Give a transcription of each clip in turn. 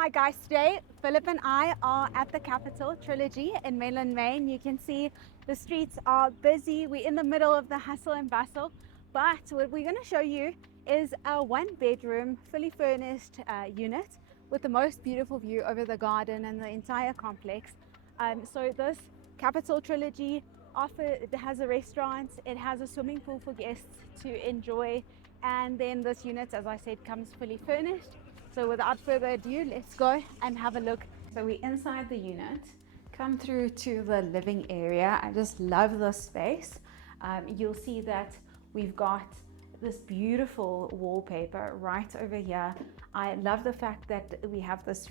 Hi guys, today Philip and I are at the Capital Trilogy in Menlyn Maine. You can see the streets are busy. We're in the middle of the hustle and bustle, but what we're going to show you is a one-bedroom, fully furnished unit with the most beautiful view over the garden and the entire complex. So this Capital Trilogy it has a restaurant, it has a swimming pool for guests to enjoy, and then this unit, as I said, comes fully furnished. So without further ado, let's go and have a look. So we're inside the unit, come through to the living area. I just love this space. You'll see that we've got this beautiful wallpaper right over here. I love the fact that we have this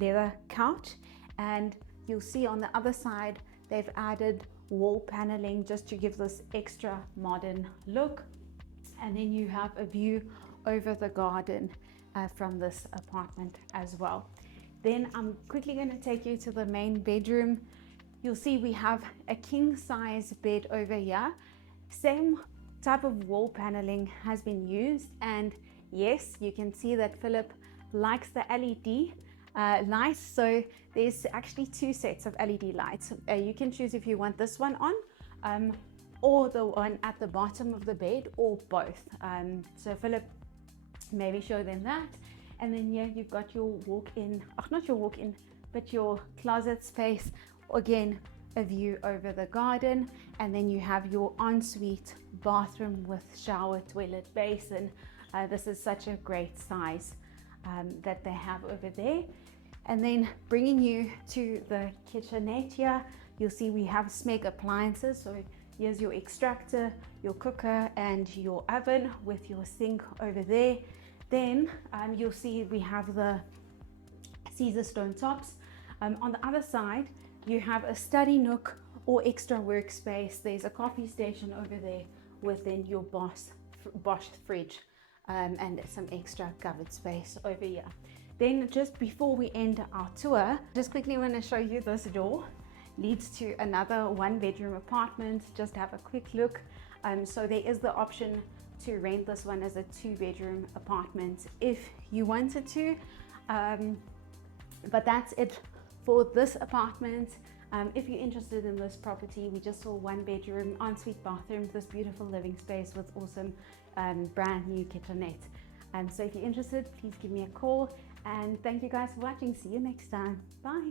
leather couch, and you'll see on the other side they've added wall paneling just to give this extra modern look. And then you have a view over the garden from this apartment as well. Then I'm quickly going to take you to the main bedroom. You'll see we have a king size bed over here. Same type of wall paneling has been used, and yes, you can see that Philip likes the LED lights. So there's actually two sets of LED lights. You can choose if you want this one on or the one at the bottom of the bed, or both. So Philip, maybe show them that. And then here you've got your walk-in, not your walk-in, but your closet space. Again, a view over the garden. And then you have your ensuite bathroom with shower, toilet, basin. This is such a great size that they have over there. And then bringing you to the kitchenette here, you'll see we have Smeg appliances. So here's your extractor, your cooker, and your oven with your sink over there. Then you'll see we have the Caesar stone tops. On the other side, you have a study nook or extra workspace. There's a coffee station over there within your Bosch fridge, and some extra covered space over here. Then just before we end our tour, just quickly want to show you this door. Leads to another one-bedroom apartment. Just have a quick look. So there is the option to rent this one as a two-bedroom apartment if you wanted to. But that's it for this apartment. If you're interested in this property, we just saw one-bedroom, ensuite bathroom, this beautiful living space with awesome brand new kitchenette. So if you're interested, please give me a call. And thank you guys for watching. See you next time. Bye.